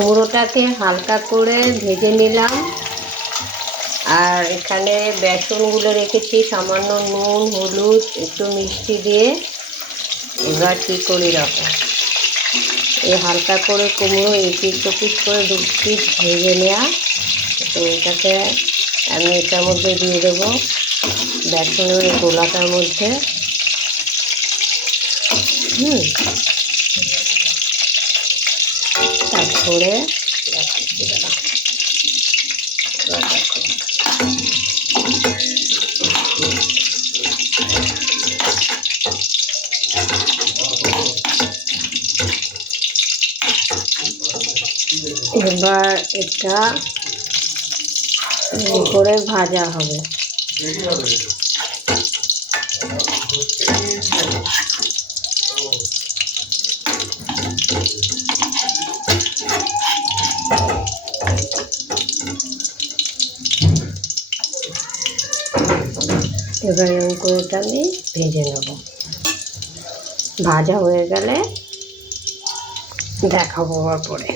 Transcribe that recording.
কুমড়োটাকে হালকা করে ভেজে নিলাম। আর এখানে বেসনগুলো রেখেছি, সামান্য নুন, হলুদ, একটু মিষ্টি দিয়ে। এবার কী করি রাখো, এই হালকা করে কুমড়ো এপিট ওপিট করে 2 পিস ভেজে নেওয়া। তো এটাকে আমি এটার মধ্যে দিয়ে দেবো, বেসনের গোলাটার মধ্যে। তারপরে এবার এটা করে ভাজা হবে। এবার এরকম করে এটা আমি ভেজে নেব। ভাজা হয়ে গেলে দেখাবো পরে।